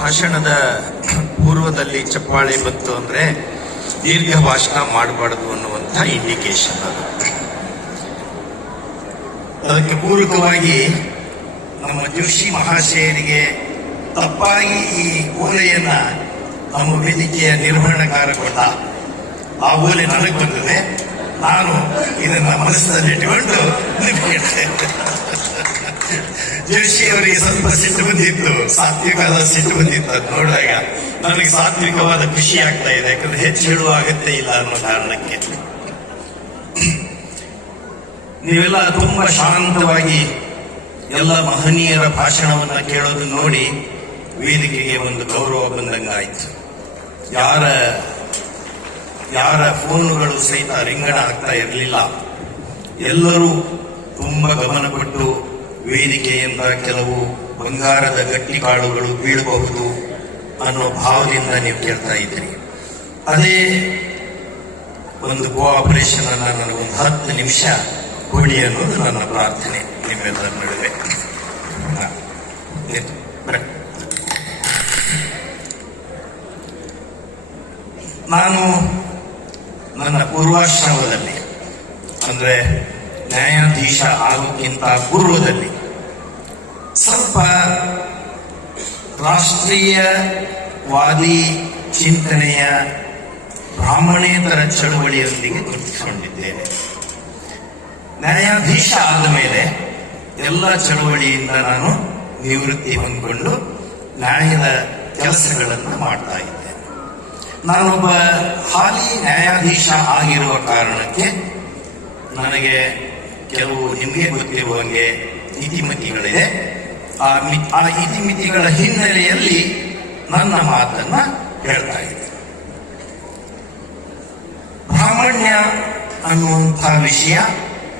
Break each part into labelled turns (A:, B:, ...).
A: ಭಾಷಣದ ಪೂರ್ವದಲ್ಲಿ ಚಪ್ಪಾಳೆ ಬಂತು ಅಂದ್ರೆ ದೀರ್ಘ ಭಾಷಣ ಮಾಡಬಾರದು ಅನ್ನುವಂಥ ಇಂಡಿಕೇಶನ್ ಅದು ಅದಕ್ಕೆ ಪೂರಕವಾಗಿ ನಮ್ಮ ಜೋಶಿ ಮಹಾಶಯರಿಗೆ ತಪ್ಪಾಗಿ ಈ ಓಲೆಯನ್ನ ನಮ್ಮ ವೇದಿಕೆಯ ನಿರ್ವಹಣಕಾರ ಕೊಟ್ಟ ಆ ಓಲೆ ನನಗೆ ಬಂದಿದೆ ನಾನು ಇದನ್ನ ಮನಸ್ಸಿನಲ್ಲಿಟ್ಟುಕೊಂಡು ನಿಮಗೆ ಹೇಳ್ತೇನೆ. ಜೋಶಿ ಅವರಿಗೆ ಸ್ವಲ್ಪ ಸಿಟ್ಟು ಬಂದಿತ್ತು. ಸಾತ್ವಿಕವಾದ ಸಿಟ್ಟು ಬಂದಿತ್ತು. ಅದು ನನಗೆ ಸಾತ್ವಿಕವಾದ ಖುಷಿ ಆಗ್ತಾ ಇದೆ. ಯಾಕಂದ್ರೆ ಹೆಚ್ಚು ಹೇಳುವ ಅಗತ್ಯ ಇಲ್ಲ ಅನ್ನೋ ಕಾರಣಕ್ಕೆ. ನೀವೆಲ್ಲ ತುಂಬಾ ಶಾಂತವಾಗಿ ಎಲ್ಲ ಮಹನೀಯರ ಭಾಷಣವನ್ನ ಕೇಳೋದು ನೋಡಿ ವೇದಿಕೆಗೆ ಒಂದು ಗೌರವ ಬಂದಂಗಾಯ್ತು ಯಾರ ಯಾರ ಫೋನುಗಳು ಸಹಿತ ರಿಂಗಣ ಆಗ್ತಾ ಇರಲಿಲ್ಲ. ಎಲ್ಲರೂ ತುಂಬಾ ಗಮನ ಕೊಟ್ಟು ವೇದಿಕೆಯಿಂದ ಕೆಲವು ಬಂಗಾರದ ಗಟ್ಟಿ ಕಾಳುಗಳು ಬೀಳಬಹುದು ಅನ್ನೋ ಭಾವದಿಂದ ನೀವು ಕೇಳ್ತಾ ಇದ್ದೀರಿ. ಅದೇ ಒಂದು ಕೋಆಪರೇಷನ್ ಅನ್ನ ಒಂದು ಹತ್ತು ನಿಮಿಷ ಕೊಡಿ ಅನ್ನೋದು ನನ್ನ ಪ್ರಾರ್ಥನೆ. ನಿಮ್ಮೆಲ್ಲರ ನಡುವೆ. ನಾನು ನನ್ನ ಪೂರ್ವಾಶ್ರಮದಲ್ಲಿ, ಅಂದ್ರೆ ನ್ಯಾಯಾಧೀಶ ಆಗೋಕ್ಕಿಂತ ಪೂರ್ವದಲ್ಲಿ ಸ್ವಲ್ಪ ರಾಷ್ಟ್ರೀಯವಾದಿ ಚಿಂತನೆಯ ಬ್ರಾಹ್ಮಣೇತರ ಚಳುವಳಿಯೊಂದಿಗೆ ಗುರುತಿಸಿಕೊಂಡಿದ್ದೇನೆ ನ್ಯಾಯಾಧೀಶ ಆದ ಮೇಲೆ ಎಲ್ಲ ಚಳುವಳಿಯಿಂದ ನಾನು ನಿವೃತ್ತಿ ಹೊಂದಿಕೊಂಡು ನ್ಯಾಯದ ಕೆಲಸಗಳನ್ನು ಮಾಡ್ತಾ ಇದ್ದೇನೆ. ನಾನೊಬ್ಬ ಹಾಲಿ ನ್ಯಾಯಾಧೀಶ ಆಗಿರುವ ಕಾರಣಕ್ಕೆ ನನಗೆ ಕೆಲವು ನಿಮಗೆ ಗೊತ್ತಿರುವಂಗೆ ಇತಿಮಿತಿಗಳಿದೆ ಆ ಮಿ- ಆ ಇತಿಮಿತಿಗಳ ಹಿನ್ನೆಲೆಯಲ್ಲಿ ನನ್ನ ಮಾತನ್ನ ಹೇಳ್ತಾ ಇದ್ದೀನಿ. ಬ್ರಾಹ್ಮಣ್ಯ ಅನ್ನುವಂಥ ವಿಷಯ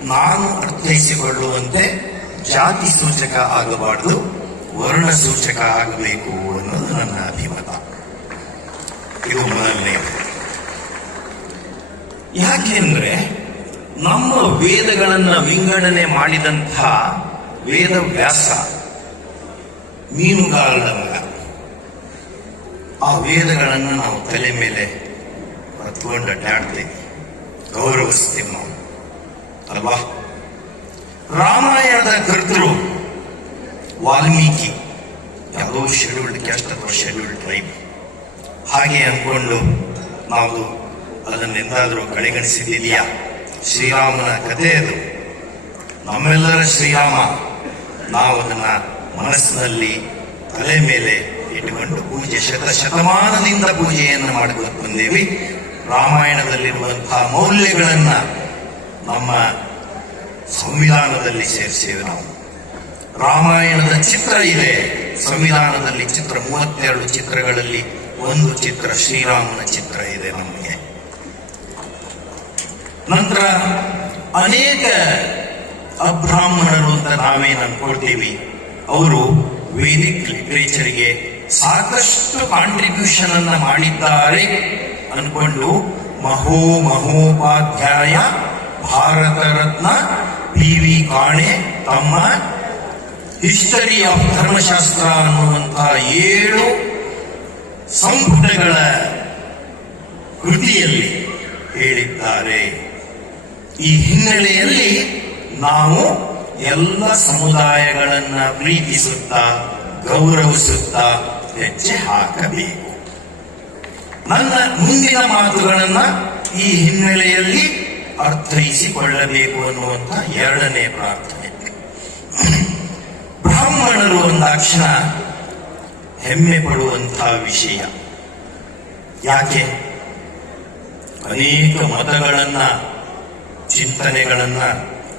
A: ನಾನು ಅರ್ಥೈಸಿಕೊಳ್ಳುವಂತೆ ಜಾತಿ ಸೂಚಕ ಆಗಬಾರದು, ವರ್ಣ ಸೂಚಕ ಆಗಬೇಕು ಅನ್ನೋದು ನನ್ನ ಅಭಿಮತ. ಇದು ಮೊದಲನೇ ಯಾಕೆಂದ್ರೆ ನಮ್ಮ ವೇದಗಳನ್ನ ವಿಂಗಡಣೆ ಮಾಡಿದಂಥ ವೇದ ವ್ಯಾಸ ಮೀನುಗಾರರ ಆ ವೇದಗಳನ್ನು ನಾವು ತಲೆ ಮೇಲೆ ಹೊತ್ಕೊಂಡು ಅಡ್ಡಾಡ್ತೇವೆ. ಗೌರವಿಸ್ತೇವೆ ನಾವು. ಅಲ್ವಾ? ರಾಮಾಯಣದ ಕರ್ತರು ವಾಲ್ಮೀಕಿ. ಯಾವುದೋ ಶೆಡ್ಯೂಲ್ಡ್ ಕ್ಯಾಸ್ಟ್ ಅಥವಾ ಶೆಡ್ಯೂಲ್ಡ್ ಟ್ರೈಬ್ ಹಾಗೆ ಅಂದ್ಕೊಂಡು ನಾವು ಅದನ್ನೆಂದಾದರೂ ಕಡೆಗಣಿಸಿದ್ದಿದೆಯಾ ಶ್ರೀರಾಮನ ಕಥೆ ಅದು ನಮ್ಮೆಲ್ಲರ ಶ್ರೀರಾಮ, ನಾವು ಅದನ್ನ ಮನಸ್ಸಿನಲ್ಲಿ ತಲೆ ಮೇಲೆ ಇಟ್ಟುಕೊಂಡು ಪೂಜೆ ಶತ ಶತಮಾನದಿಂದ ಪೂಜೆಯನ್ನು ಮಾಡಿಕೊಂಡು ಬಂದೇವಿ. ರಾಮಾಯಣದಲ್ಲಿರುವಂತಹ ಮೌಲ್ಯಗಳನ್ನ ನಮ್ಮ ಸಂವಿಧಾನದಲ್ಲಿ ಸೇರಿಸೇವೆ ನಾವು. ರಾಮಾಯಣದ ಚಿತ್ರ ಇದೆ. ಸಂವಿಧಾನದಲ್ಲಿ ಚಿತ್ರ ಮೂವತ್ತೆರಡು ಚಿತ್ರಗಳಲ್ಲಿ ಒಂದು ಚಿತ್ರ ಶ್ರೀರಾಮನ ಚಿತ್ರ ಇದೆ ನಮಗೆ ನಂತರ ಅನೇಕ ಅಬ್ರಾಹ್ಮಣರು ಅಂತ ನಾವೇನು ಅನ್ಕೊಳ್ತೀವಿ ಅವರು ವೇದಿಕ್ ಲಿಟ್ರೇಚರ್ಗೆ ಸಾಕಷ್ಟು ಕಾಂಟ್ರಿಬ್ಯೂಷನ್ ಅನ್ನ ಮಾಡಿದ್ದಾರೆ ಅನ್ಕೊಂಡು ಮಹೋ ಮಹೋಪಾಧ್ಯಾಯ ಭಾರತ ರತ್ನ ಪಿ ವಿ ಕಾಣೆ ತಮ್ಮ ಹಿಸ್ಟರಿ ಆಫ್ ಧರ್ಮಶಾಸ್ತ್ರ ಅನ್ನುವಂತಹ ಏಳು ಸಂಪುಟಗಳ ಕೃತಿಯಲ್ಲಿ ಹೇಳಿದ್ದಾರೆ. ಈ ಹಿನ್ನೆಲೆಯಲ್ಲಿ ನಾವು ಎಲ್ಲ ಸಮುದಾಯಗಳನ್ನ ಪ್ರೀತಿಸುತ್ತಾ, ಗೌರವಿಸುತ್ತಾ ಹೆಜ್ಜೆ ಹಾಕಬೇಕು. ನನ್ನ ಮುಂದಿನ ಮಾತುಗಳನ್ನ ಈ ಹಿನ್ನೆಲೆಯಲ್ಲಿ ಅರ್ಥೈಸಿಕೊಳ್ಳಬೇಕು ಅನ್ನುವಂತ ಎರಡನೇ ಪ್ರಾರ್ಥನೆ. ಬ್ರಾಹ್ಮಣರು ಅಂದಾಕ್ಷಣ ಹೆಮ್ಮೆ ಪಡುವಂತಹ ವಿಷಯ. ಯಾಕೆ? ಅನೇಕ ಮತಗಳನ್ನ ಚಿಂತನೆಗಳನ್ನ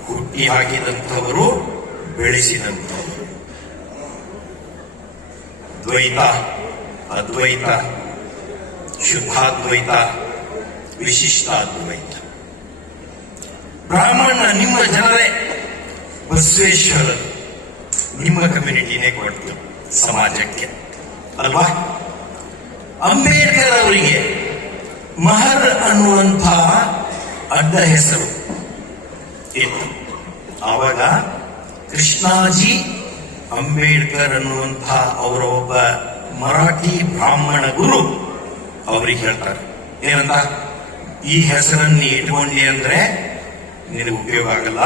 A: ಹುಟ್ಟಿ ಹಾಕಿದಂಥವರು ಬೆಳೆಸಿದಂಥವರು. ದ್ವೈತ, ಅದ್ವೈತ, ಶುದ್ಧಾದ್ವೈತ, ವಿಶಿಷ್ಟಾದ್ವೈತ. ಬ್ರಾಹ್ಮಣ ನಿಮ್ಮ ಜನರೇ, ಬಸವೇಶ್ವರ, ನಿಮ್ಮ ಕಮ್ಯುನಿಟಿನೇ ಕೊಡ್ತು ಸಮಾಜಕ್ಕೆ, ಅಲ್ವಾ? ಅಂಬೇಡ್ಕರ್ ಅವರಿಗೆ ಮಹರ್ ಅನ್ನುವಂತಹ ಅಡ್ಡ ಹೆಸರು. ಇತ್ತು ಆವಾಗ ಕೃಷ್ಣಾಜಿ ಅಂಬೇಡ್ಕರ್ ಅನ್ನುವಂತಹ ಅವರ ಒಬ್ಬ ಮರಾಠಿ ಬ್ರಾಹ್ಮಣ ಗುರು ಅವ್ರಿಗೆ ಹೇಳ್ತಾರೆ. ಏನಂತ? ಈ ಹೆಸರನ್ನ ಇಟ್ಕೊಂಡಿ ಅಂದ್ರೆ ನಿನಗೆ ಉಪಯೋಗ ಆಗಲ್ಲ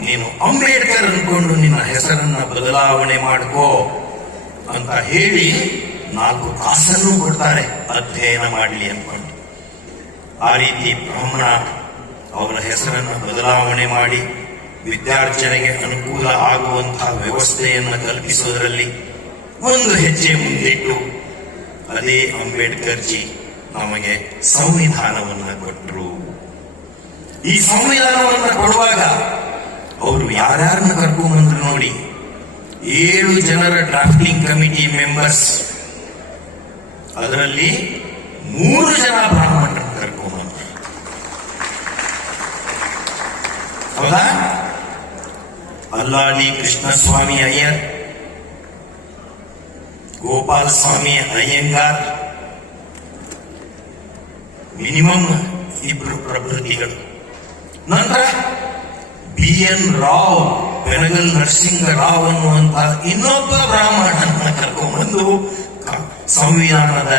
A: ನೀನು ಅಂಬೇಡ್ಕರ್ ಅನ್ಕೊಂಡು ನಿನ್ನ ಹೆಸರನ್ನ ಬದಲಾವಣೆ ಮಾಡ್ಕೋ ಅಂತ ಹೇಳಿ ನಾಲ್ಕು ತಾಸನ್ನು ಕೊಡ್ತಾರೆ. ಅಧ್ಯಯನ ಮಾಡಲಿ ಅನ್ಕೊಂಡು. ಆ ರೀತಿ ಬ್ರಾಹ್ಮಣ ಅವರ ಹೆಸರನ್ನು ಬದಲಾವಣೆ ಮಾಡಿ ವಿದ್ಯಾರ್ಜನೆಗೆ ಅನುಕೂಲ ಆಗುವಂತಹ ವ್ಯವಸ್ಥೆಯನ್ನು ಕಲ್ಪಿಸುವುದರಲ್ಲಿ ಒಂದು ಹೆಜ್ಜೆ ಮುಂದಿಟ್ಟು ಅದೇ ಅಂಬೇಡ್ಕರ್ ಜಿ ನಮಗೆ ಸಂವಿಧಾನವನ್ನು ಕೊಟ್ಟರು ಈ ಸಂವಿಧಾನವನ್ನು ಕೊಡುವಾಗ ಅವರು ಯಾರ್ಯಾರನ್ನ ಕರ್ಕೊಂಡ್ಬಂದ್ರು ನೋಡಿ, ಏಳು ಜನರ ಡ್ರಾಫ್ಟಿಂಗ್ ಕಮಿಟಿ ಮೆಂಬರ್ಸ್ ಅದರಲ್ಲಿ ಮೂರು ಜನ ಬ್ರಾಹ್ಮಣರನ್ನು ಕರ್ಕೊಂಡ್ಬಂದ್ರು ಹೌದಾ? ಅಲ್ಲಾಡಿ ಕೃಷ್ಣಸ್ವಾಮಿ ಅಯ್ಯರ್ ಗೋಪಾಲ ಸ್ವಾಮಿ ಅಯ್ಯಂಗಾರ್, ಮಿನಿಮಮ್ ಇಬ್ಬರು ಪ್ರಭೃತಿಗಳು. ನಂತರ ಬಿ ಎನ್ ರಾವ್, ಬೆನಗಲ್ ನರಸಿಂಗ ರಾವ್ ಅನ್ನುವಂತ ಇನ್ನೊಬ್ಬ ಬ್ರಾಹ್ಮಣನ ಕರ್ಕೊಂಡ್ಬಂದು ಸಂವಿಧಾನದ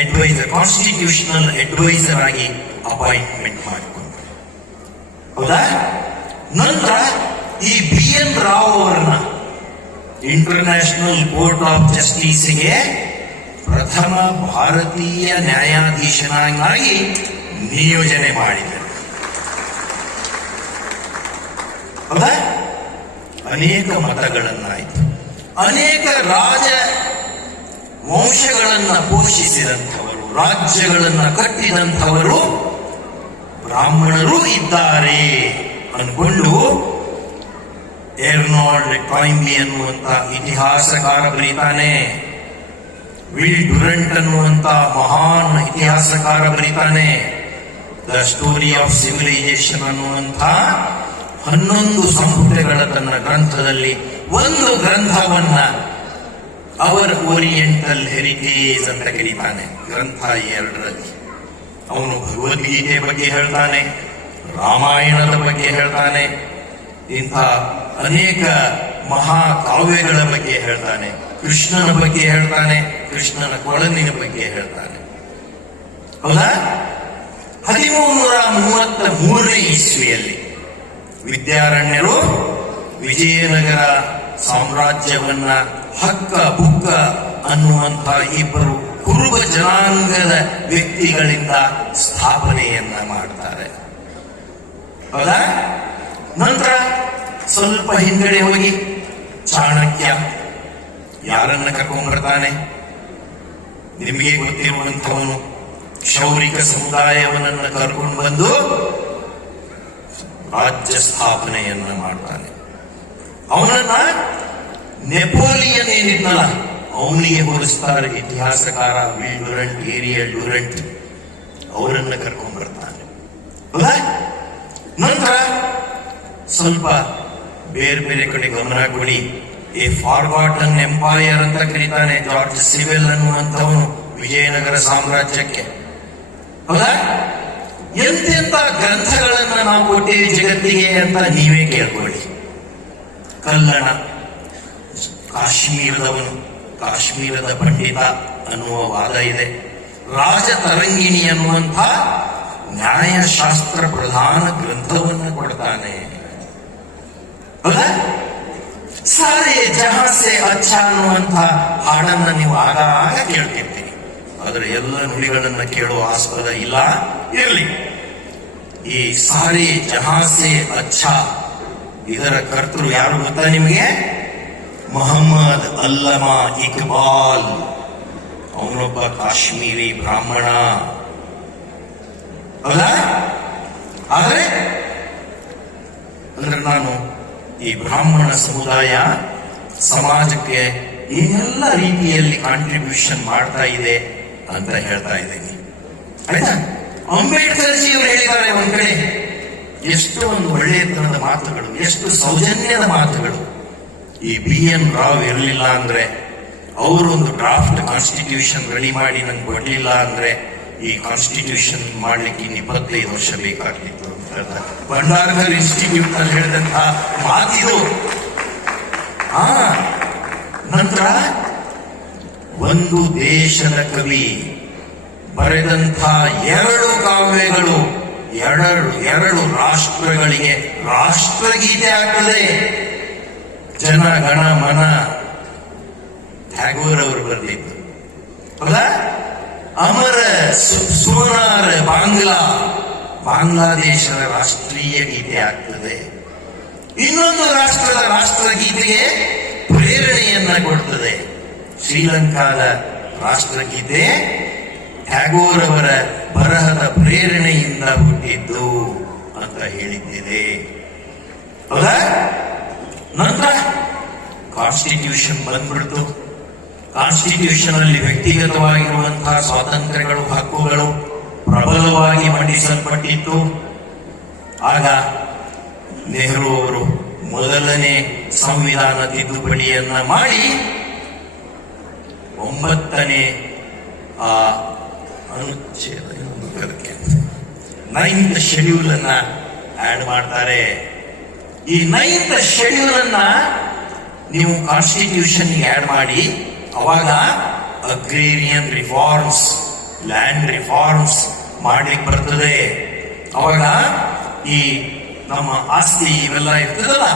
A: ಅಡ್ವೈಸರ್ ಕಾನ್ಸ್ಟಿಟ್ಯೂಷನಲ್ ಅಡ್ವೈಸರ್ ಆಗಿ ಅಪಾಯಿಂಟ್ಮೆಂಟ್ ಮಾಡಿಕೊಂಡ್ರು. ಹೌದಾ? ನಂತರ ಈ ಬಿ ಎನ್ ರಾವ್ ಅವರನ್ನ ಇಂಟರ್ನ್ಯಾಷನಲ್ ಕೋರ್ಟ್ ಆಫ್ ಜಸ್ಟಿಸ್ಗೆ ಪ್ರಥಮ ಭಾರತೀಯ ನ್ಯಾಯಾಧೀಶನಾಗಿ ನಿಯೋಜನೆ ಮಾಡಿದರು. ಹೌದಾ? ಅನೇಕ ಮತಗಳನ್ನಾಯಿತು. ಅನೇಕ ರಾಜ ವಂಶಗಳನ್ನ ಪೋಷಿಸಿದಂಥವರು, ರಾಜ್ಯಗಳನ್ನ ಕಟ್ಟಿದಂಥವರು ಬ್ರಾಹ್ಮಣರು ಇದ್ದಾರೆ. ಅನ್ಕೊಂಡು ಎರ್ನಾಲ್ಡ್ ಟಾಯ್ಮ್ಲಿ ಅನ್ನುವಂತ ಇತಿಹಾಸಕಾರ ಬರೀತಾನೆ, ವಿಲ್ ಡುರಂಟ್ ಅನ್ನುವಂತ ಮಹಾನ್ ಇತಿಹಾಸಕಾರ ಬರೀತಾನೆ, ದ ಸ್ಟೋರಿ ಆಫ್ ಸಿವಿಲೈಸೇಷನ್ ಅನ್ನುವಂತ ಹನ್ನೊಂದು ಸಂಪುಟಗಳ ತನ್ನ ಗ್ರಂಥದಲ್ಲಿ ಒಂದು ಗ್ರಂಥವನ್ನ ಅವರ್ ಓರಿಯೆಂಟಲ್ ಹೆರಿಟೇಜ್ ಅಂತ ಕರೀತಾನೆ, ಗ್ರಂಥ ಎರಡರಲ್ಲಿ. ಅವನು ಭಗವದ್ಗೀತೆ ಬಗ್ಗೆ ಹೇಳ್ತಾನೆ ರಾಮಾಯಣದ ಬಗ್ಗೆ ಹೇಳ್ತಾನೆ. ಇಂಥ ಅನೇಕ ಮಹಾ ಕಾವ್ಯಗಳ ಬಗ್ಗೆ ಹೇಳ್ತಾನೆ. ಕೃಷ್ಣನ ಬಗ್ಗೆ ಹೇಳ್ತಾನೆ, ಕೃಷ್ಣನ ಕೊಳಲಿನ ಬಗ್ಗೆ ಹೇಳ್ತಾನೆ. ಹೌದಾ? ಹದಿಮೂರು ನೂರ ಮೂವತ್ತ ಮೂರನೇ ಇಸ್ವಿಯಲ್ಲಿ ವಿದ್ಯಾರಣ್ಯರು ವಿಜಯನಗರ ಸಾಮ್ರಾಜ್ಯವನ್ನ ಹಕ್ಕ ಬುಕ್ಕ ಅನ್ನುವಂತ ಇಬ್ಬರು ಕುರುಬ ಜನಾಂಗದ ವ್ಯಕ್ತಿಗಳಿಂದ ಸ್ಥಾಪನೆಯನ್ನ ಮಾಡ್ತಾರೆ. ಹೌದಾ? ನಂತರ ಸ್ವಲ್ಪ ಹಿಂದಡೆ ಹೋಗಿ ಚಾಣಕ್ಯ. ಯಾರನ್ನ ಕರ್ಕೊಂಡ್ಬರ್ತಾನೆ ನಿಮಗೆ ಗೊತ್ತಿರುವಂಥವನು ಶೌರಿಕ ಸಮುದಾಯವನ್ನ ಕರ್ಕೊಂಡು ಬಂದು ರಾಜ್ಯ ಸ್ಥಾಪನೆಯನ್ನ ಮಾಡ್ತಾನೆ. ಅವನನ್ನ ನೆಪೋಲಿಯನ್ ಏನಿದ್ನಲ್ಲ ಅವನಿಗೆ ಹೋಲಿಸ್ತಾರೆ ಇತಿಹಾಸಕಾರ ವಿಲ್ ಡ್ಯೂರೆಂಟ್ ಏರಿಯಲ್ ಡ್ಯೂರೆಂಟ್ ಅವರನ್ನ ಕರ್ಕೊಂಡ್ ಬರ್ತಾನೆ. ಹೌದಾ? ನಂತರ ಸ್ವಲ್ಪ ಬೇರೆ ಬೇರೆ ಕಡೆ ಗಮನ ಕೊಡಿ. ಎ ಅನ್ ಎಂಪೈರ್ ಅಂತ ಕರೀತಾನೆ ಜಾರ್ಜ್ ಸಿವಿಲ್ ಅನ್ನುವಂಥವನು ವಿಜಯನಗರ ಸಾಮ್ರಾಜ್ಯಕ್ಕೆ. ಹೌದಾ? ಎಂತೆಂತ ಗ್ರಂಥಗಳನ್ನ ನಾವು ಕೊಟ್ಟಿವಿ ಜಗತ್ತಿಗೆ ಅಂತ ನೀವೇ ಕೇಳ್ಕೊಳ್ಳಿ. ಕಲ್ಲಣ ಕಾಶ್ಮೀರದವನು, ಕಾಶ್ಮೀರದ ಪಂಡಿತ ಅನ್ನುವ ವಾದ ಇದೆ. ರಾಜತರಂಗಿಣಿ ಅನ್ನುವಂಥ ನ್ಯಾಯಶಾಸ್ತ್ರ ಪ್ರಧಾನ ಗ್ರಂಥವನ್ನು ಕೊಡ್ತಾನೆ. ಹೌದಾ? ಸಾರೆ ಜಹಾಸೆ ಅಚ್ಚ ಅನ್ನುವಂಥ ಹಾಡನ್ನ ನೀವು ಆಗಾಗ ಕೇಳ್ತಿರ್ತೀರಿ. ಆದರೆ ಎಲ್ಲ ನುಡಿಗಳನ್ನ ಕೇಳುವ ಆಸ್ಪದ ಇಲ್ಲ, ಇರಲಿ. ಈ ಸಾರೆ ಜಹಾಸೆ ಅಚ್ಚ ಇದರ ಕರ್ತೃ ಯಾರು ಗೊತ್ತಾ ನಿಮಗೆ? ಮೊಹಮ್ಮದ್ ಅಲ್ಲಮಾ ಇಕ್ಬಾಲ್. ಅವನೊಬ್ಬ ಕಾಶ್ಮೀರಿ ಬ್ರಾಹ್ಮಣ. ಹೌದಾ? ಆದರೆ, ಅಂದ್ರೆ ನಾನು ಈ ಬ್ರಾಹ್ಮಣ ಸಮುದಾಯ ಸಮಾಜಕ್ಕೆ ಏನೆಲ್ಲ ರೀತಿಯಲ್ಲಿ ಕಾಂಟ್ರಿಬ್ಯೂಷನ್ ಮಾಡ್ತಾ ಇದೆ ಅಂತ ಹೇಳ್ತಾ ಇದ್ದೀನಿ. ಆಯ್ತಾ? ಅಂಬೇಡ್ಕರ್ ಜಿ ಅವರು ಹೇಳಿದ್ದಾರೆ ಒಂದ್ ಕಡೆ ಎಷ್ಟು ಒಂದು ಒಳ್ಳೆಯತನದ ಮಾತುಗಳು, ಎಷ್ಟು ಸೌಜನ್ಯದ ಮಾತುಗಳು. ಈ ಬಿ ಎನ್ ರಾವ್ ಇರಲಿಲ್ಲ ಅಂದ್ರೆ ಅವರು ಒಂದು ಡ್ರಾಫ್ಟ್ ಕಾನ್ಸ್ಟಿಟ್ಯೂಷನ್ ರೆಡಿ ಮಾಡಿ ನಂಗೆ ಕೊಡ್ಲಿಲ್ಲ ಅಂದ್ರೆ ಈ ಕಾನ್ಸ್ಟಿಟ್ಯೂಷನ್ ಮಾಡಲಿಕ್ಕೆ ಇಪ್ಪತ್ತೈದು ವರ್ಷ ಬೇಕಾಗ್ತಿತ್ತು ಅಂತ ಇನ್ಸ್ಟಿಟ್ಯೂಟ್ನಲ್ಲಿ ಹೇಳಿದಂತಹ ಮಾತಿದು ಆ, ನಂತರ ಒಂದು ದೇಶದ ಕವಿ ಬರೆದಂಥ ಎರಡು ಕಾವ್ಯಗಳು, ಎರಡು ಎರಡು ರಾಷ್ಟ್ರಗಳಿಗೆ ರಾಷ್ಟ್ರಗೀತೆ ಆಗ್ತದೆ ಜನ ಗಣ ಮನ ಟ್ಯಾಗೋರ್ ಅವರು ಬರೆದಿದ್ದು ಹೌದಾ? ಅಮರ ಸೋನಾರ್ ಬಾಂಗ್ಲಾ, ಬಾಂಗ್ಲಾದೇಶದ ರಾಷ್ಟ್ರೀಯ ಗೀತೆ ಆಗ್ತದೆ. ಇನ್ನೊಂದು ರಾಷ್ಟ್ರದ ರಾಷ್ಟ್ರಗೀತೆಗೆ ಪ್ರೇರಣೆಯನ್ನ ಕೊಡ್ತದೆ. ಶ್ರೀಲಂಕಾದ ರಾಷ್ಟ್ರಗೀತೆ ಟ್ಯಾಗೋರ್ ಅವರ ಬರಹದ ಪ್ರೇರಣೆಯಿಂದ ಹುಟ್ಟಿದ್ದು ಅಂತ ಹೇಳಿದ್ದೇನೆ ಹೌದಾ? ನಂತರ ಕಾನ್ಸ್ಟಿಟ್ಯೂಷನ್ ಬಂದ್ಬಿಡ್ತು. ಕಾನ್ಸ್ಟಿಟ್ಯೂಷನ್ ಅಲ್ಲಿ ವ್ಯಕ್ತಿಗತವಾಗಿರುವಂತಹ ಸ್ವಾತಂತ್ರ್ಯಗಳು, ಹಕ್ಕುಗಳು ಪ್ರಬಲವಾಗಿ ಮಂಡಿಸಲ್ಪಟ್ಟಿತ್ತು. ಆಗ ನೆಹರು ಅವರು ಮೊದಲನೇ ಸಂವಿಧಾನ ತಿದ್ದುಪಡಿಯನ್ನ ಮಾಡಿ ಒಂಬತ್ತನೇ, ಆ ಅನುಚ್ಛೇದ ನೈನ್ತ್ ಶೆಡ್ಯೂಲ್ ಅನ್ನ ಆಡ್ ಮಾಡ್ತಾರೆ. ಈ ನೈನ್ತ್ ಶೆಡ್ಯೂಲ್ ಅನ್ನ ನೀವು ಕಾನ್ಸ್ಟಿಟ್ಯೂಷನ್ ಆಡ್ ಮಾಡಿ ಅವಾಗ ಅಗ್ರೇರಿಯನ್ ರಿಫಾರ್ಮ್ಸ್, ಲ್ಯಾಂಡ್ ರಿಫಾರ್ಮ್ಸ್ ಮಾಡ್ಲಿಕ್ಕೆ ಬರ್ತದೆ. ಅವಾಗ ಈ ನಮ್ಮ ಆಸ್ತಿ ಇವೆಲ್ಲ ಇರ್ತದಲ್ಲ,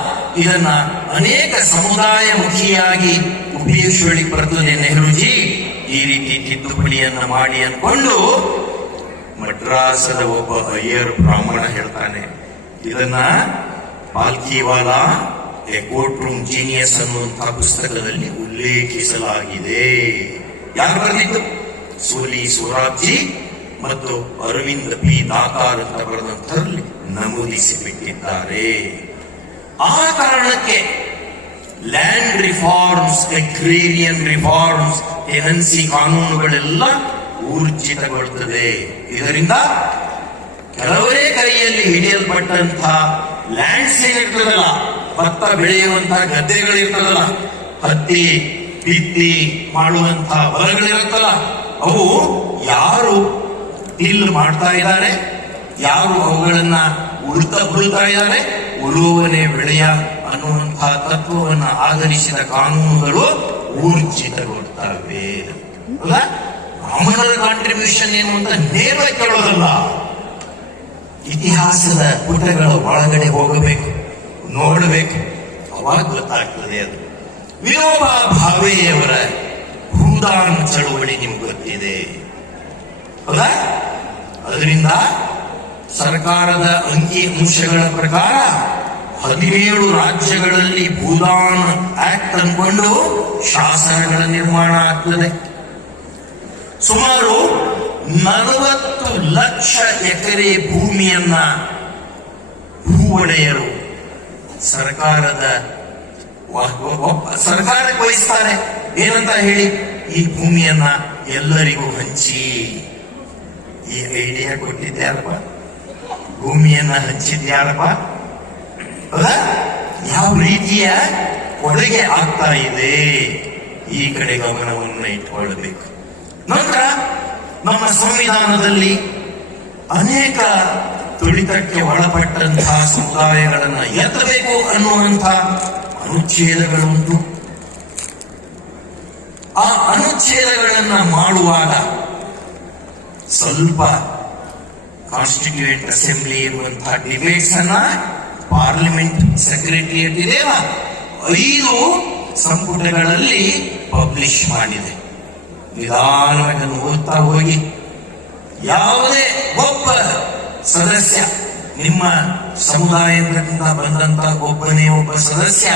A: ಇದನ್ನ ಅನೇಕ ಸಮುದಾಯ ಮುಖಿಯಾಗಿ ಉಪಯೋಗಿಸಲಿಕ್ಕೆ ಬರ್ತದೆ ನೆಹರುಜಿ. ಈ ರೀತಿ ತಿದ್ದುಪಡಿಯನ್ನ ಮಾಡಿ ಅಂದ್ಕೊಂಡು ಮಡ್ರಾಸದ ಒಬ್ಬ ಅಯ್ಯರ್ ಬ್ರಾಹ್ಮಣ ಹೇಳ್ತಾನೆ, ಇದನ್ನ Palkhivala a court room genius ಅನ್ನುವಂತಹ ಪುಸ್ತಕದಲ್ಲಿ ಉಲ್ಲೇಖಿಸಲಾಗಿದೆ. ಯಾರು ಬರೆದಿದ್ದು? ಸೋಲಿ ಸುರಾಬ್ಜಿ ಮತ್ತು ಅರವಿಂದ ಪಿ. ದಾತಾರ್ ಅಂತ ಬರೆದಂತರಲ್ಲಿ ನಮೂದಿಸಿ ಬಿಟ್ಟಿದ್ದಾರೆ ಆ ಕಾರಣಕ್ಕೆ land reforms agrarian reforms tenancy ಕಾನೂನುಗಳೆಲ್ಲ ಊರ್ಜಿತಗೊಳ್ಳುತ್ತದೆ ಇದರಿಂದ ಕೆಲವರೇ ಕೈಯಲ್ಲಿ ಹಿಡಿಯಲ್ಪಟ್ಟಂತಹ ಲ್ಯಾಂಡ್ಸ್ ಏನಿರ್ತದಲ್ಲ ಭತ್ತ ಬೆಳೆಯುವಂತಹ ಗದ್ದೆಗಳಿರ್ತದಲ್ಲ, ಹತ್ತಿ ಬಿತ್ತಿ ಮಾಡುವಂತಹ ಹೊಲಗಳಿರುತ್ತಲ್ಲ ಅವು ಯಾರು ಇಲ್ಲಿ ಮಾಡ್ತಾ ಇದ್ದಾರೆ? ಯಾರು ಅವುಗಳನ್ನ ಉಳ್ತಾ ಉಳ್ತಾ ಇದ್ದಾರೆ? ಉಳುವನೆ ಬೆಳೆಯ ಅನ್ನುವಂತಹ ತತ್ವವನ್ನ ಆಧರಿಸಿದ ಕಾನೂನುಗಳು ಊರ್ಜಿತಗೊಳ್ತವೆ ಅಲ್ಲ ಬ್ರಾಹ್ಮಣರ ಕಾಂಟ್ರಿಬ್ಯೂಷನ್ ಏನು ಅಂತ ನೇರ ಕೇಳೋದಲ್ಲ. ಇತಿಹಾಸದ ಪುಟಗಳು ಒಳಗಡೆ ಹೋಗಬೇಕು. ನೋಡಬೇಕು. ಅವಾಗ ಗೊತ್ತಾಗ್ತದೆ ಅದು. ವಿನೋಬಾ ಭಾವೆಯವರ ಭೂದಾನ್ ಚಳುವಳಿ ನಿಮ್ಗೆ ಗೊತ್ತಿದೆ. ಹೌದಾ? ಅದರಿಂದ ಸರ್ಕಾರದ ಅಂಕಿ ಅಂಶಗಳ ಪ್ರಕಾರ ಹದಿನೇಳು ರಾಜ್ಯಗಳಲ್ಲಿ ಭೂದಾನ್ ಆಕ್ಟ್ ಅನ್ಕೊಂಡು ಶಾಸನಗಳ ನಿರ್ಮಾಣ ಆಗ್ತದೆ. ಸುಮಾರು ನಲವತ್ತು ಲಕ್ಷ ಎಕರೆ ಭೂಮಿಯನ್ನ ಭೂ ಒಡೆಯರು ಸರ್ಕಾರದ ಸರ್ಕಾರಕ್ಕೆ ವಹಿಸ್ತಾರೆ. ಏನಂತ ಹೇಳಿ? ಈ ಭೂಮಿಯನ್ನ ಎಲ್ಲರಿಗೂ ಹಂಚಿ. ಈ ಐಡಿಯಾ ಕೊಟ್ಟಿದ್ಯಾರಪ್ಪ ಭೂಮಿಯನ್ನ ಹಂಚಿದ್ಯಾರಪ್ಪ? ಯಾವ ರೀತಿಯ ಕೊಡುಗೆ ಆಗ್ತಾ ಇದೆ? ಈ ಕಡೆ ಗಮನವನ್ನು ಇಟ್ಕೊಳ್ಬೇಕು. ನಂತರ ನಮ್ಮ ಸಂವಿಧಾನದಲ್ಲಿ ಅನೇಕ ತುಳಿತಕ್ಕೆ ಒಳಪಟ್ಟಂತಹ ಸಮುದಾಯಗಳನ್ನ ಎತ್ತಬೇಕು ಅನ್ನುವಂತಹ ಅನುಚ್ಛೇದಗಳುಂಟು. ಆ ಅನುಚ್ಛೇದಗಳನ್ನ ಮಾಡುವಾಗ ಸ್ವಲ್ಪ ಕಾನ್ಸ್ಟಿಟ್ಯೂಯೆಂಟ್ ಅಸೆಂಬ್ಲಿ ಇರುವಂತಹ ಡಿಬೇಟ್ಸ್ ಅನ್ನ ಪಾರ್ಲಿಮೆಂಟ್ ಸೆಕ್ರೆಟರಿಯೇಟ್ ಇದೆಯಲ್ಲ ಐದು ಸಂಪುಟಗಳಲ್ಲಿ ಪಬ್ಲಿಷ್ ಮಾಡಿದೆ. ನಿಧಾನವಾಗಿ ಓದ್ತಾ ಹೋಗಿ. ಯಾವುದೇ ಒಬ್ಬ ಸದಸ್ಯ. ನಿಮ್ಮ ಸಮುದಾಯದಿಂದ ಬಂದಂತ ಒಬ್ಬನೇ ಒಬ್ಬ ಸದಸ್ಯ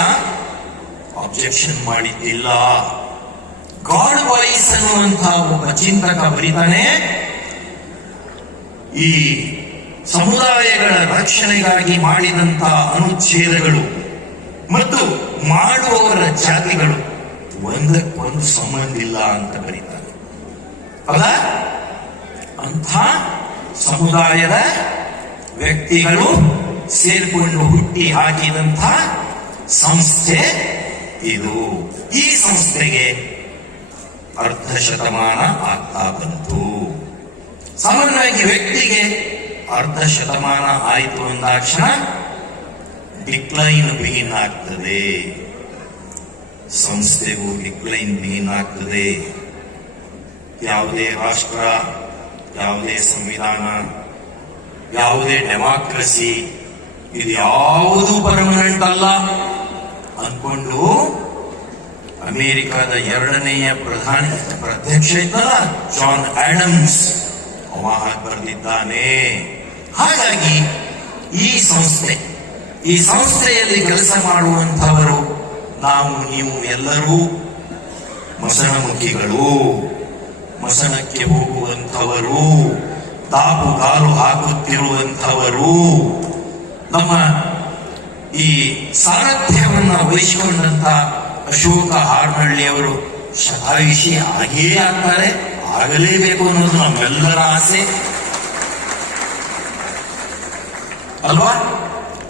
A: ಅಬ್ಜೆಕ್ಷನ್ ಮಾಡಿದ್ದಿಲ್ಲ. ಗಾಡ್ ವಾಯ್ಸ್ ಅನ್ನುವಂತಹ ಒಬ್ಬ ಚಿಂತಕ ಬರೀತಾನೆ. ಈ ಸಮುದಾಯಗಳ ರಕ್ಷಣೆಗಾಗಿ ಮಾಡಿದಂತ ಅನುಚ್ಛೇದಗಳು ಮತ್ತು ಮಾಡುವವರ ಜಾತಿಗಳು ಒಂದಕ್ಕೊಂದು ಸಂಬಂಧ ಇಲ್ಲ ಅಂತ ಬರೀತಾನೆ. ಅಲ್ಲ? ಅಂಥ ಸಮುದಾಯದ ವ್ಯಕ್ತಿಗಳು ಸೇರ್ಕೊಂಡು ಹುಟ್ಟಿ ಹಾಕಿದಂಥ ಸಂಸ್ಥೆ ಇದು. ಈ ಸಂಸ್ಥೆಗೆ ಅರ್ಧ ಶತಮಾನ ಆಗ್ತಾ ಬಂತು. ಸಾಮಾನ್ಯವಾಗಿ ವ್ಯಕ್ತಿಗೆ ಅರ್ಧ ಶತಮಾನ ಆಯಿತು ಅಂದಾಕ್ಷಣ ಡಿಕ್ಲೈನ್ ಬಿಗಿನ್ ಆಗ್ತದೆ. ಸಂಸ್ಥೆಗೂ ಡಿಕ್ಲೈನ್ ಬಿಗಿನ್ ಆಗ್ತದೆ. ಯಾವುದೇ ರಾಷ್ಟ್ರ ಯಾವುದೇ ಸಂವಿಧಾನ, ಯಾವುದೇ ಡೆಮಾಕ್ರಸಿ, ಇದು ಯಾವುದು ಪರ್ಮನೆಂಟ್ ಅಲ್ಲ ಅಂದ್ಕೊಂಡು ಅಮೆರಿಕದ ಎರಡನೆಯ ಪ್ರಧಾನಿ ಅಧ್ಯಕ್ಷ ಇದ್ದಲ್ಲ, ಜಾನ್ ಆಡಮ್ಸ್ ಅವ ಬರೆದಿದ್ದಾನೆ. ಹಾಗಾಗಿ ಈ ಸಂಸ್ಥೆ, ಈ ಸಂಸ್ಥೆಯಲ್ಲಿ ಕೆಲಸ ಮಾಡುವಂತವರು ನಾವು, ನೀವು ಎಲ್ಲರೂ ಮಸಣಮುಖಿಗಳು ಮಸಣಕ್ಕೆ ಹೋಗುವಂಥವರು, ದಾಪುಗಾಲು ಹಾಕುತ್ತಿರುವಂಥವರು. ನಮ್ಮ ಈ ಸಾರಥ್ಯವನ್ನು ವಹಿಸಿಕೊಂಡಂತ ಅಶೋಕ ಹಾರ್ನಹಳ್ಳಿಯವರು ಶತಾಯುಷಿ ಆಗಿಯೇ ಆಗ್ತಾರೆ, ಆಗಲೇಬೇಕು ಅನ್ನೋದು ನಮ್ಮೆಲ್ಲರ ಆಸೆ. ಅಲ್ವಾ?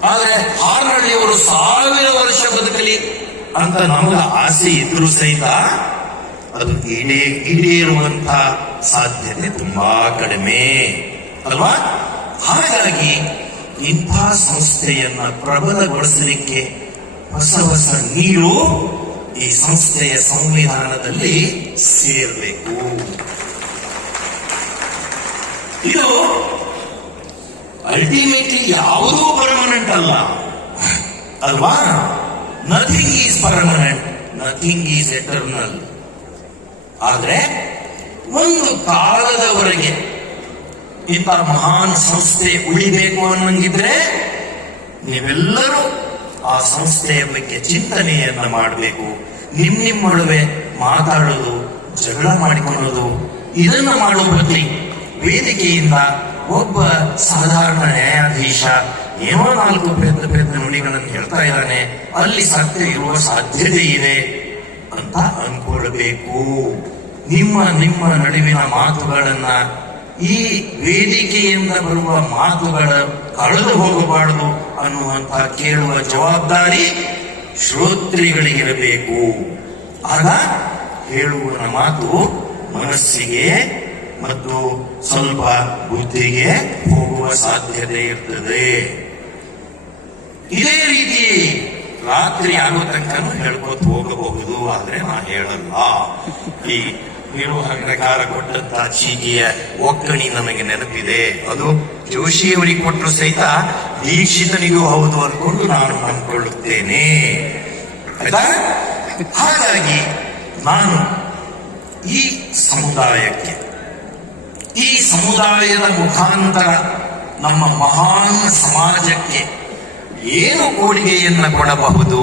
A: ಆದ್ರೆ ಹಾರ್ನಹಳ್ಳಿಯವರು ಸಾವಿರ ವರ್ಷ ಬದುಕಲಿ ಅಂತ ನಮಗ ಆಸೆ ಇದ್ರು ಸಹಿತ ಅದು ಈಡೇ ಈಡೇರುವಂತಹ ಸಾಧ್ಯತೆ ತುಂಬಾ ಕಡಿಮೆ, ಅಲ್ವಾ? ಹಾಗಾಗಿ ಇಂಥ ಸಂಸ್ಥೆಯನ್ನ ಪ್ರಬಲಗೊಳಿಸಲಿಕ್ಕೆ ಹೊಸ ಹೊಸ ನೀರು ಈ ಸಂಸ್ಥೆಯ ಸಂವಿಧಾನದಲ್ಲಿ ಸೇರಬೇಕು. ಇದು ಅಲ್ಟಿಮೇಟ್ಲಿ ಯಾವುದೂ ಪರ್ಮನೆಂಟ್ ಅಲ್ಲ. ಅಲ್ವಾ? Nothing is permanent nothing is eternal ಆದ್ರೆ ಒಂದು ಕಾಲದವರೆಗೆ ಇಂಥ ಮಹಾನ್ ಸಂಸ್ಥೆ ಉಳಿಬೇಕು ಅನ್ನಂಗಿದ್ರೆ ನೀವೆಲ್ಲರೂ ಆ ಸಂಸ್ಥೆಯ ಬಗ್ಗೆ ಚಿಂತನೆಯನ್ನ ಮಾಡಬೇಕು. ನಿಮ್ ನಿಮ್ಮ ನಡುವೆ ಮಾತಾಡೋದು, ಜಗಳ ಮಾಡಿಕೊಳ್ಳೋದು, ಇದನ್ನ ಮಾಡೋ ಬದಲಿ ವೇದಿಕೆಯಿಂದ ಒಬ್ಬ ಸಾಧಾರಣ ನ್ಯಾಯಾಧೀಶ ಏನೋ ನಾಲ್ಕು ಪ್ರಯತ್ನ ಪ್ರಯತ್ನ ನುಡಿಗಳನ್ನು ಹೇಳ್ತಾ ಇದ್ದಾನೆ. ಅಲ್ಲಿ ಸತ್ಯ ಇರುವ ಸಾಧ್ಯತೆ ಇದೆ. ಅಂತ ಅನ್ಕೊಳ್ಬೇಕು ನಿಮ್ಮ ನಿಮ್ಮ ನಡುವಿನ ಮಾತುಗಳನ್ನ ಈ ವೇದಿಕೆಯಿಂದ ಬರುವ ಮಾತುಗಳ ಕಳೆದು ಹೋಗಬಾರದು ಅನ್ನುವಂತ ಕೇಳುವ ಜವಾಬ್ದಾರಿ ಶ್ರೋತ್ರಿಗಳಿಗಿರಬೇಕು. ಆಗ ಹೇಳುವ ಮಾತು ಮನಸ್ಸಿಗೆ ಮತ್ತು ಸ್ವಲ್ಪ ಬುದ್ಧಿಗೆ ಹೋಗುವ ಸಾಧ್ಯತೆ ಇರ್ತದೆ. ಇದೇ ರೀತಿ ರಾತ್ರಿ ಆಗೋ ತನಕನೂ ಹೇಳ್ಕೊತ ಹೋಗಬಹುದು, ಆದ್ರೆ ನಾ ಹೇಳಲ್ಲ. ಈ ನಿರ್ವಹಣೆಕಾರ ಕೊಟ್ಟಂತ ಚೀಟಿಯ ಒಕ್ಕಣಿ ನನಗೆ ನೆನಪಿದೆ. ಅದು ಜೋಶಿಯವರಿಗೆ ಕೊಟ್ಟರು ಸಹಿತ ದೀಕ್ಷಿತನಿಗೂ ಹೌದು ಅನ್ಕೊಂಡು ನಾನು ಅಂದ್ಕೊಳ್ಳುತ್ತೇನೆ ಆಯ್ತಾ? ಹಾಗಾಗಿ ನಾನು ಈ ಸಮುದಾಯಕ್ಕೆ, ಈ ಸಮುದಾಯದ ಮುಖಾಂತರ ನಮ್ಮ ಮಹಾನ್ ಸಮಾಜಕ್ಕೆ ಏನು ಕೊಡುಗೆಯನ್ನು ಕೊಡಬಹುದು?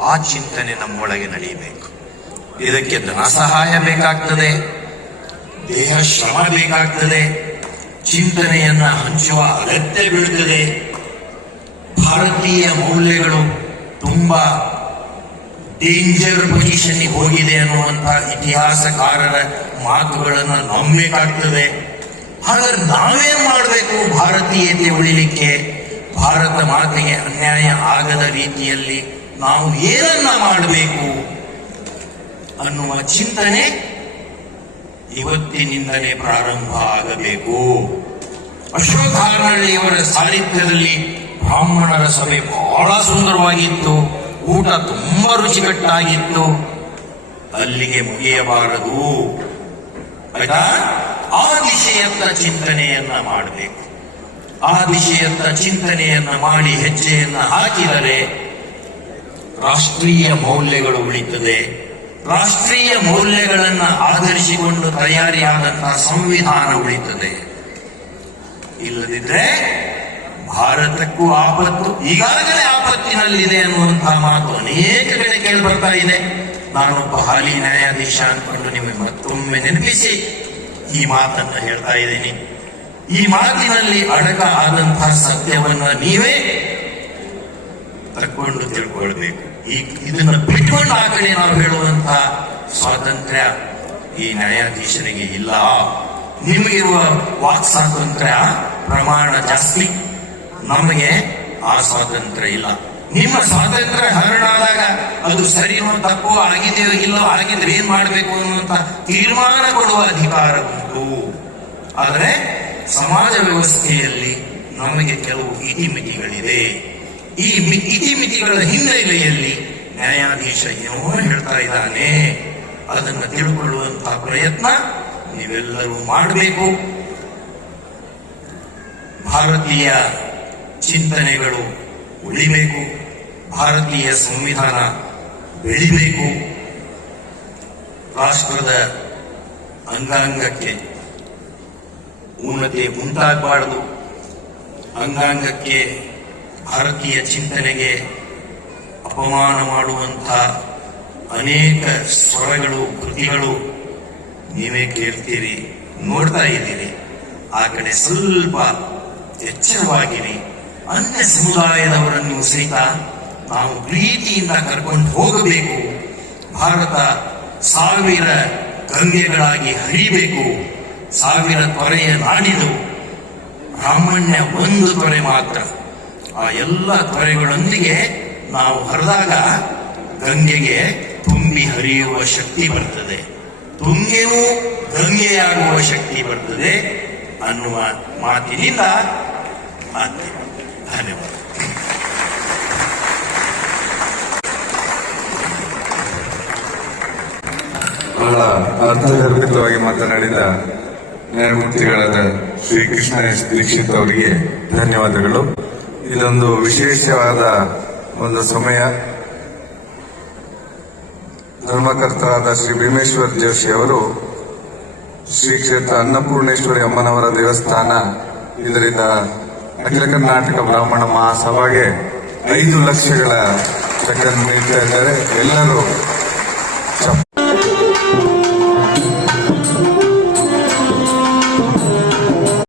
A: ಆ ಚಿಂತನೆ ನಮ್ಮೊಳಗೆ ನಡೆಯಬೇಕು ಇದಕ್ಕೆ ಧನ ಸಹಾಯ ಬೇಕಾಗ್ತದೆ, ದೇಹ ಶ್ರಮ ಬೇಕಾಗ್ತದೆ, ಚಿಂತನೆಯನ್ನ ಹಂಚುವ ಅಗತ್ಯ ಬೀಳುತ್ತದೆ ಭಾರತೀಯ ಮೌಲ್ಯಗಳು ತುಂಬಾ ಡೇಂಜರ್ ಪೊಸಿಷನ್ ಹೋಗಿದೆ ಅನ್ನುವಂತಹ ಇತಿಹಾಸಕಾರರ ಮಾತುಗಳನ್ನು ನಂಬಬೇಕಾಗ್ತದೆ. ಹಾಗಾದ್ರೆ ನಾವೇನ್ ಮಾಡಬೇಕು ಭಾರತೀಯತೆ ಉಳಿಲಿಕ್ಕೆ? ಭಾರತ ಮಾತೆಗೆ ಅನ್ಯಾಯ ಆಗದ ರೀತಿಯಲ್ಲಿ ನಾವು ಏನನ್ನ ಮಾಡಬೇಕು ಅನ್ನುವ ಚಿಂತನೆ ಇವತ್ತಿನಿಂದಲೇ ಪ್ರಾರಂಭ ಆಗಬೇಕು. ಸಾನ್ನಿಧ್ಯದಲ್ಲಿ ಸಾಹಿತ್ಯದಲ್ಲಿ ಬ್ರಾಹ್ಮಣರ ಸಭೆ ಬಹಳ ಸುಂದರವಾಗಿತ್ತು. ಊಟ ತುಂಬಾ ರುಚಿಕಟ್ಟಾಗಿತ್ತು. ಅಲ್ಲಿಗೆ ಮುಗಿಯಬಾರದು. ಆಯ್ತಾ? ಆ ದಿಶೆಯತ್ತ ಚಿಂತನೆಯನ್ನ ಮಾಡಬೇಕು. ಆ ದಿಶೆಯತ್ತ ಚಿಂತನೆಯನ್ನ ಮಾಡಿ ಹೆಜ್ಜೆಯನ್ನ ಹಾಕಿದರೆ ರಾಷ್ಟ್ರೀಯ ಮೌಲ್ಯಗಳು ಉಳಿತದೆ. ರಾಷ್ಟ್ರೀಯ ಮೌಲ್ಯಗಳನ್ನ ಆಧರಿಸಿಕೊಂಡು ತಯಾರಿಯಾದಂತಹ ಸಂವಿಧಾನ ಉಳಿತದೆ. ಇಲ್ಲದಿದ್ರೆ ಭಾರತಕ್ಕೂ ಆಪತ್ತು ಈಗಾಗಲೇ ಆಪತ್ತಿನಲ್ಲಿದೆ ಅನ್ನುವಂತಹ ಮಾತು ಅನೇಕ ಕಡೆ ಕೇಳಿ ಬರ್ತಾ ಇದೆ. ನಾನೊಬ್ಬ ಹಾಲಿ ನ್ಯಾಯಾಧೀಶ ಅಂದ್ಕೊಂಡು ನಿಮಗೆ ಮತ್ತೊಮ್ಮೆ ನೆನಪಿಸಿ ಈ ಮಾತನ್ನ ಹೇಳ್ತಾ ಇದ್ದೀನಿ. ಈ ಮಾತಿನಲ್ಲಿ ಅಡಕ ಆದಂತಹ ಸತ್ಯವನ್ನ ನೀವೇ ತಕ್ಕೊಂಡು ತಿಳ್ಕೊಳ್ಬೇಕು. ಈ ಇದನ್ನ ಬಿಟ್ಕೊಂಡು ಆ ನಾವು ಹೇಳುವಂತಹ ಸ್ವಾತಂತ್ರ್ಯ ಈ ನ್ಯಾಯಾಧೀಶರಿಗೆ ಇಲ್ಲ. ನಿಮಗಿರುವ ವಾಕ್ ಸ್ವಾತಂತ್ರ್ಯ ಪ್ರಮಾಣ ಜಾಸ್ತಿ. ನಮಗೆ ಆ ಸ್ವಾತಂತ್ರ್ಯ ಇಲ್ಲ. ನಿಮ್ಮ ಸ್ವಾತಂತ್ರ್ಯ ಹರಡಾದಾಗ ಅದು ಸರಿನೋ ತಪ್ಪೋ ಆಗಿದೆಯೋ ಇಲ್ಲೋ, ಆಗಿದ್ರೆ ಏನ್ ಮಾಡಬೇಕು ಅನ್ನುವಂತ ತೀರ್ಮಾನ ಕೊಡುವ ಅಧಿಕಾರ ಉಂಟು. ಆದರೆ ಸಮಾಜ ವ್ಯವಸ್ಥೆಯಲ್ಲಿ ನಮಗೆ ಕೆಲವು ಇತಿಮಿತಿಗಳಿದೆ. ಈ ಇತಿಮಿತಿಗಳ ಹಿನ್ನೆಲೆಯಲ್ಲಿ ನ್ಯಾಯಾಧೀಶ ಏನೋ ಹೇಳ್ತಾ ಇದ್ದಾನೆ. ಅದನ್ನು ತಿಳ್ಕೊಳ್ಳುವಂತಹ ಪ್ರಯತ್ನ ನೀವೆಲ್ಲರೂ ಮಾಡಬೇಕು. ಭಾರತೀಯ ಚಿಂತನೆಗಳು ಉಳಿಬೇಕು. ಭಾರತೀಯ ಸಂವಿಧಾನ ಬೆಳಿಬೇಕು. ರಾಷ್ಟ್ರದ ಅಂಗಾಂಗಕ್ಕೆ ಉನ್ನತಿ ಉಂಟಾಗಬಾರದು. ಅಂಗಾಂಗಕ್ಕೆ ಭಾರತೀಯ ಚಿಂತನೆಗೆ ಅಪಮಾನ ಮಾಡುವಂಥ ಅನೇಕ ಸ್ವರಗಳು, ಕೃತಿಗಳು ನೀವೇ ಕೇಳ್ತೀರಿ, ನೋಡ್ತಾ ಇದ್ದೀರಿ. ಆ ಕಡೆ ಸ್ವಲ್ಪ ಎಚ್ಚರವಾಗಿರಿ. ಅನ್ಯ ಸಮುದಾಯದವರನ್ನು ಸಹಿತ ನಾವು ಪ್ರೀತಿಯಿಂದ ಕರ್ಕೊಂಡು ಹೋಗಬೇಕು. ಭಾರತ ಸಾವಿರ ಗಂಗೆಗಳಾಗಿ ಹರಿಬೇಕು. ಸಾವಿರ ತೊರೆಯ ನಾಡಿದು ಬ್ರಾಹ್ಮಣ್ಯ ಒಂದು ತೊರೆ ಮಾತ್ರ. ಆ ಎಲ್ಲ ತೊರೆಗಳೊಂದಿಗೆ ನಾವು ಹರಿದಾಗ ಗಂಗೆಗೆ ತುಂಬಿ ಹರಿಯುವ ಶಕ್ತಿ ಬರ್ತದೆ. ತುಂಗೆಯೂ ಗಂಗೆಯಾಗುವ ಶಕ್ತಿ ಬರ್ತದೆ ಅನ್ನುವ ಮಾತಿನಿಂದ ಮಾತೆ ಧನ್ಯವಾದ.
B: ಬಹಳ ಅರ್ಥಗರ್ಭಿತವಾಗಿ ಮಾತನಾಡಿದ ನ್ಯಾಯಮೂರ್ತಿಗಳಾದ ಶ್ರೀ ಕೃಷ್ಣ ದೀಕ್ಷಿತ್ ಅವರಿಗೆ ಧನ್ಯವಾದಗಳು. ಇದೊಂದು ವಿಶೇಷವಾದ ಒಂದು ಸಮಯ. ಧರ್ಮಕರ್ತರಾದ ಶ್ರೀ ಭೀಮೇಶ್ವರ್ ಜೋಶಿ ಅವರು ಶ್ರೀ ಕ್ಷೇತ್ರ ಅನ್ನಪೂರ್ಣೇಶ್ವರಿ ಅಮ್ಮನವರ ದೇವಸ್ಥಾನ, ಇದರಿಂದ ಅಖಿಲ ಕರ್ನಾಟಕ ಬ್ರಾಹ್ಮಣ ಮಹಾಸಭಾಗೆ ಐದು ಲಕ್ಷಗಳ ಚೆಕ್ ನೀಡ್ತಾ ಇದ್ದಾರೆ. ಎಲ್ಲರೂ